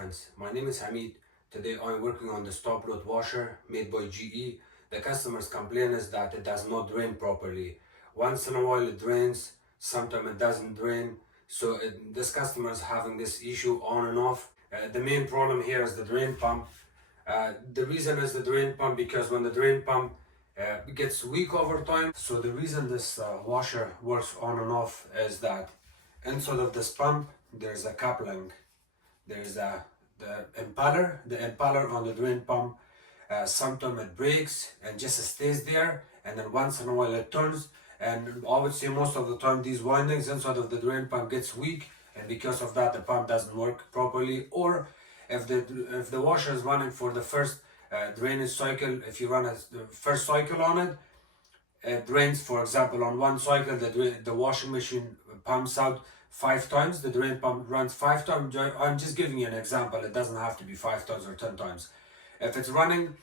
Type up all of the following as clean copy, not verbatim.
friends, my name is Hamid. Today I'm working on the stop load washer made by GE. The customer's complaint is that it does not drain properly. Once in a while it drains, sometimes it doesn't drain. So this customer is having this issue on and off. The main problem here is the drain pump. The reason is the drain pump because when the drain pump gets weak over time. So the reason this washer works on and off is that inside of this pump there's a coupling. There's the impeller on the drain pump. Sometimes it breaks and just stays there, and then once in a while it turns. And I would say most of the time these windings inside of the drain pump gets weak, and because of that the pump doesn't work properly. Or if the washer is running for the first drainage cycle, if you run the first cycle on it, it drains. For example, on one cycle the washing machine pumps out 5 times, the drain pump runs 5 times. I'm just giving you an example, it doesn't have to be 5 times or 10 times. If it's running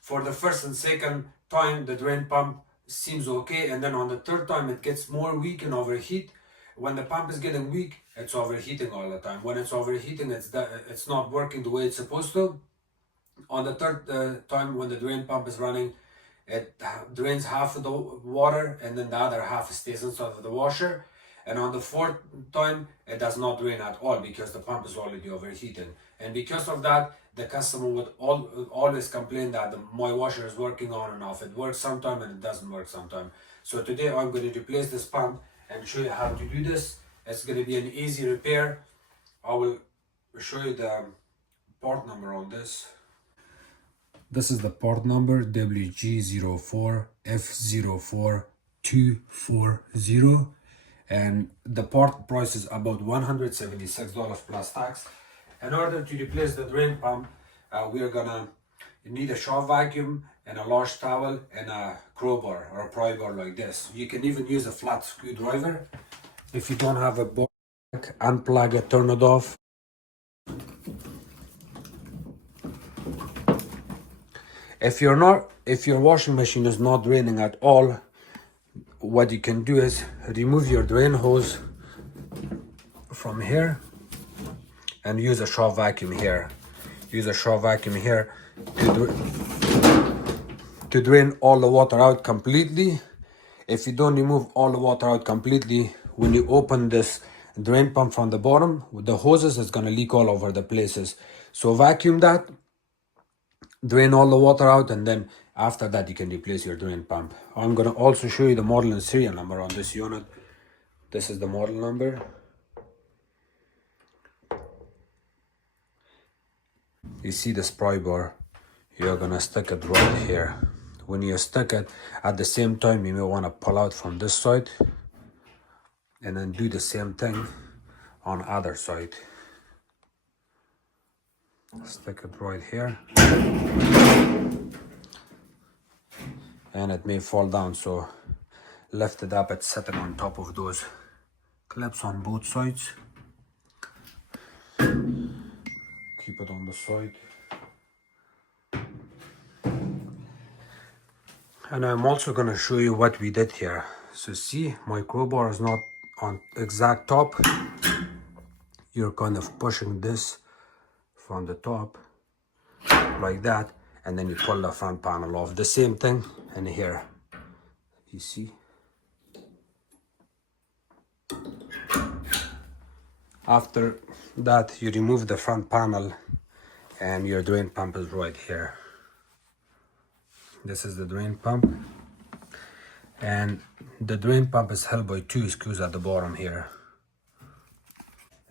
for the first and second time, the drain pump seems okay, and then on the third time it gets more weak and overheat. When the pump is getting weak, it's overheating all the time. When it's overheating, it's not working the way it's supposed to. On the third time when the drain pump is running, it drains half of the water and then the other half stays inside of the washer. And on the fourth time, it does not drain at all because the pump is already overheating. And because of that, the customer would always complain that my washer is working on and off. It works sometime and it doesn't work sometime. So today I'm going to replace this pump and show you how to do this. It's going to be an easy repair. I will show you the part number on this. This is the part number WGO4F04240. And the part price is about $176 plus tax. In order to replace the drain pump, we are gonna need a shop vacuum and a large towel and a crowbar or a pry bar like this. You can even use a flat screwdriver. If you don't have a bar, unplug it, turn it off. If your washing machine is not draining at all, what you can do is remove your drain hose from here and use a shop vacuum here. Use a shop vacuum here to drain all the water out completely. If you don't remove all the water out completely, when you open this drain pump from the bottom, with the hoses, it's going to leak all over the places. So vacuum that, drain all the water out, and then after that you can replace your drain pump. I'm going to also show you the model and serial number on this unit. This is the model number. You see this pry bar, you're going to stick it right here. When you stick it, at the same time you may want to pull out from this side and then do the same thing on other side. Stick it right here, and it may fall down, so lift it up and set it on top of those clips on both sides. Keep it on the side. And I'm also going to show you what we did here. So see, my crowbar is not on exact top. You're kind of pushing this from the top like that, and then you pull the front panel off. The same thing in here, you see. After that, you remove the front panel and your drain pump is right here. This is the drain pump, and the drain pump is held by 2 screws at the bottom here.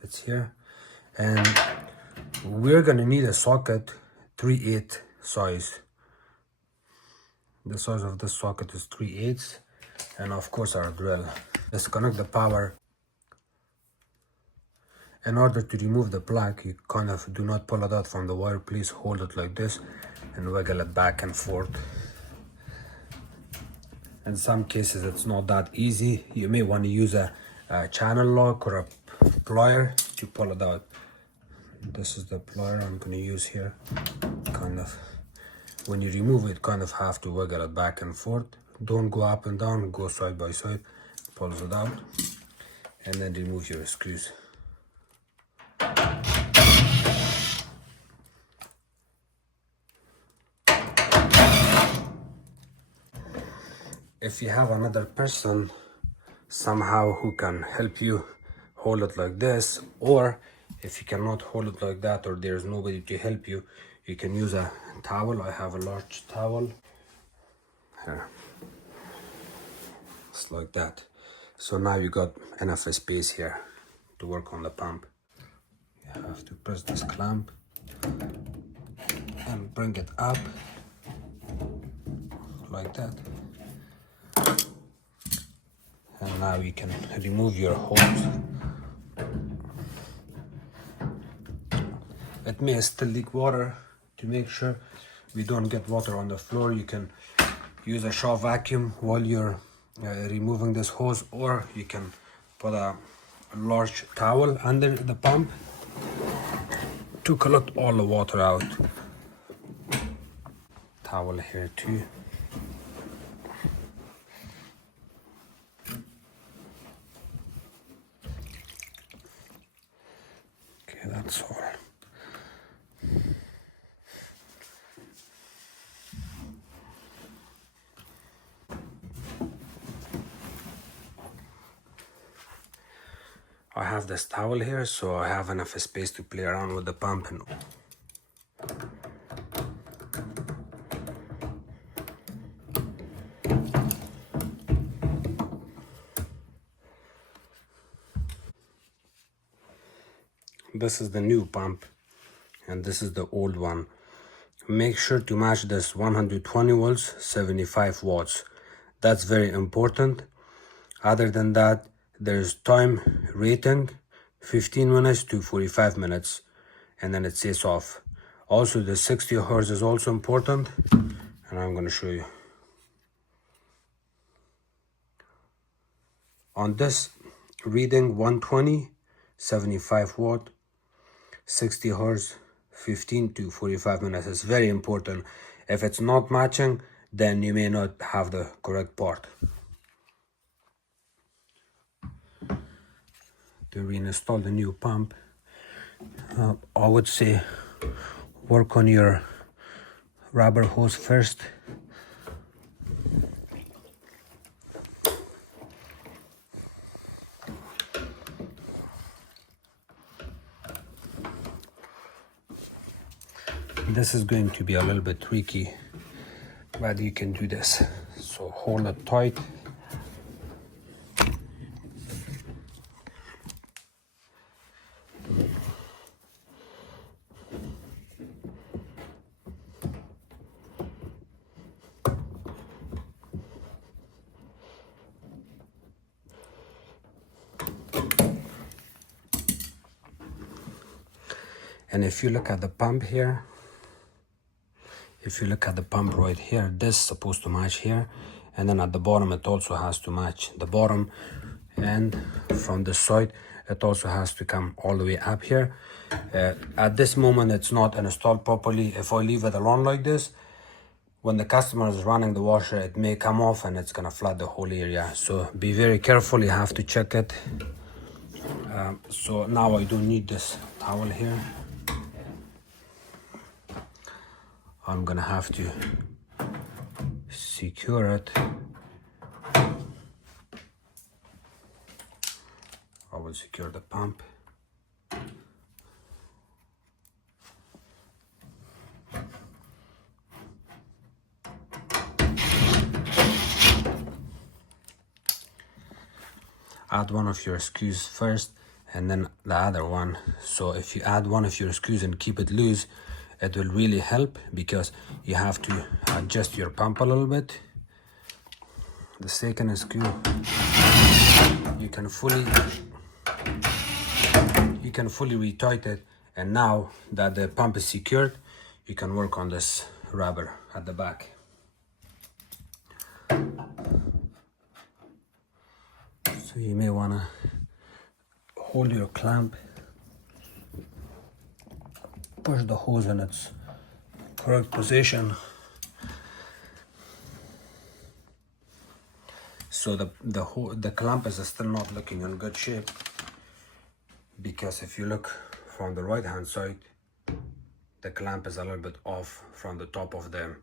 It's here, and we're gonna need a socket 3/8 size. The size of this socket is 3/8, and of course our drill. Disconnect the power. In order to remove the plug, you kind of do not pull it out from the wire. Please hold it like this and wiggle it back and forth. In some cases it's not that easy. You may want to use a channel lock or a plier to pull it out. This is the plier I'm going to use here. Kind of, when you remove it, kind of have to wiggle it back and forth. Don't go up and down, go side by side. Pulls it out, and then remove your screws. if you have another person somehow who can help you hold it like this, or if you cannot hold it like that, or there's nobody to help you, you can use a towel. I have a large towel here. It's like that. So now you got enough space here to work on the pump. You have to press this clamp and bring it up like that. And now you can remove your hose. It may still leak water. To make sure we don't get water on the floor, you can use a shop vacuum while you're removing this hose, or you can put a large towel under the pump to collect all the water out. Towel here too. Okay, that's all. I have this towel here, so I have enough space to play around with the pump. And this is the new pump and this is the old one. Make sure to match this 120 volts, 75 watts. That's very important. Other than that, there's time rating, 15 minutes to 45 minutes, and then it says off. Also, the 60 hertz is also important, and I'm going to show you. On this reading 120, 75 watt, 60 hertz, 15 to 45 minutes is very important. If it's not matching, then you may not have the correct part. To reinstall the new pump, I would say work on your rubber hose first. This is going to be a little bit tricky, but you can do this. So hold it tight. And if you look at the pump here, if you look at the pump right here, this is supposed to match here, and then at the bottom it also has to match the bottom, and from the side it also has to come all the way up here. At this moment it's not installed properly. If I leave it alone like this, when the customer is running the washer, it may come off and it's gonna flood the whole area. So be very careful, you have to check it. So now I don't need this towel here. I'm gonna have to secure it. I will secure the pump. Add one of your screws first and then the other one. So if you add one of your screws and keep it loose, it will really help, because you have to adjust your pump a little bit. The second screw, you can fully retighten it, and now that the pump is secured, you can work on this rubber at the back. So you may want to hold your clamp, push the hose in its correct position. So the clamp is still not looking in good shape, because if you look from the right hand side, the clamp is a little bit off from the top of the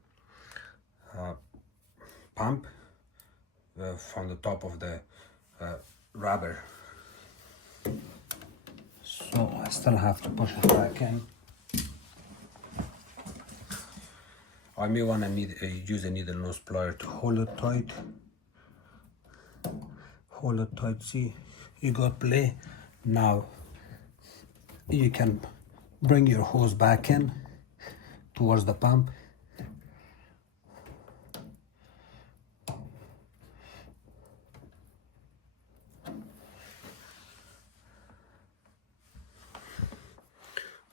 pump. from the top of the rubber. So I still have to push it back in. I may want to use a needle nose plier to hold it tight. Hold it tight, see? You got play. Now you can bring your hose back in towards the pump.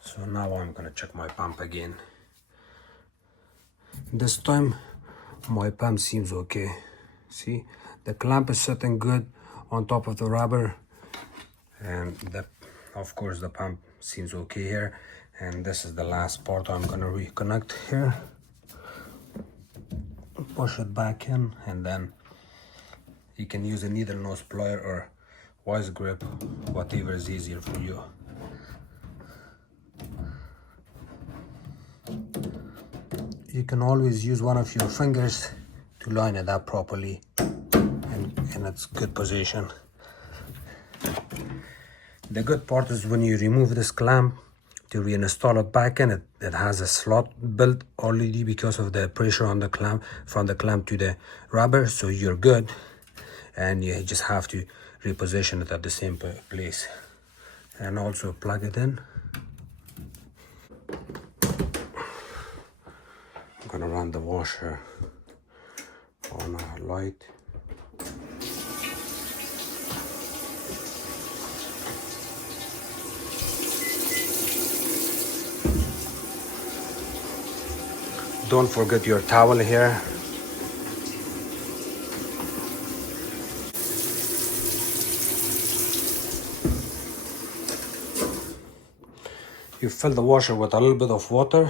So now I'm gonna check my pump again. This time my pump seems okay. See, the clamp is sitting good on top of the rubber, and of course the pump seems okay here. And this is the last part I'm gonna reconnect here. Push it back in, and then you can use a needle nose plier or wise grip, whatever is easier for you. You can always use one of your fingers to line it up properly and in its good position. The good part is when you remove this clamp to reinstall it back in, it has a slot built already because of the pressure on the clamp, from the clamp to the rubber, so you're good. And you just have to reposition it at the same place and also plug it in. I'm gonna run the washer on a light. Don't forget your towel here. You fill the washer with a little bit of water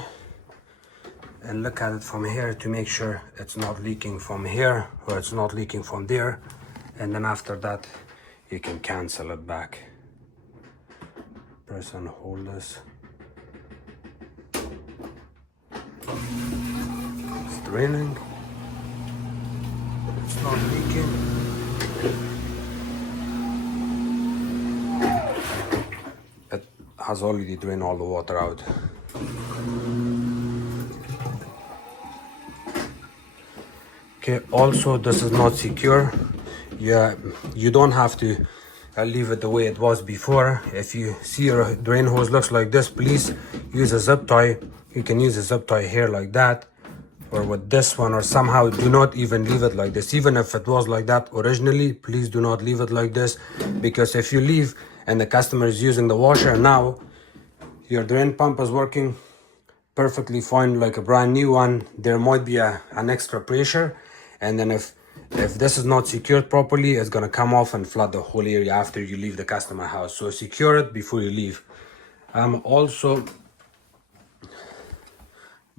and look at it from here to make sure it's not leaking from here or it's not leaking from there. And then after that, you can cancel it back. Press and hold this. It's draining. It's not leaking. It has already drained all the water out. Okay, also this is not secure. You don't have to leave it the way it was before. If you see your drain hose looks like this, please use a zip tie. You can use a zip tie here like that, or with this one, or somehow do not even leave it like this. Even if it was like that originally, please do not leave it like this, because if you leave and the customer is using the washer, now your drain pump is working perfectly fine like a brand new one, there might be an extra pressure, and then if this is not secured properly, it's gonna come off and flood the whole area after you leave the customer house. So secure it before you leave. Also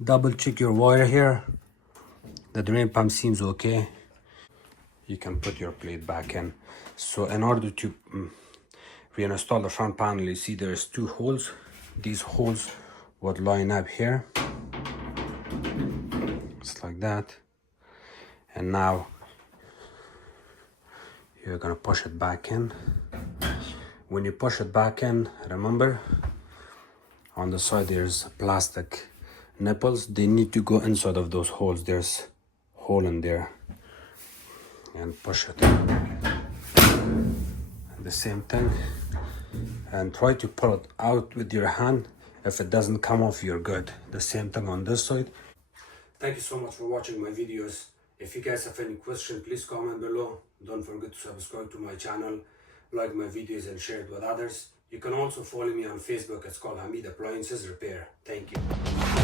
double check your wire here. The drain pump seems okay. You can put your plate back in. So in order to reinstall the front panel, you see there's two holes. These holes would line up here, just like that. And now you're gonna push it back in. When you push it back in, remember on the side there's plastic nipples. They need to go inside of those holes. There's a hole in there, and push it. And the same thing, and try to pull it out with your hand. If it doesn't come off, you're good. The same thing on this side. Thank you so much for watching my videos. If you guys have any question, please comment below. Don't forget to subscribe to my channel, like my videos, and share it with others. You can also follow me on Facebook. It's called Hamid Appliances Repair. Thank you.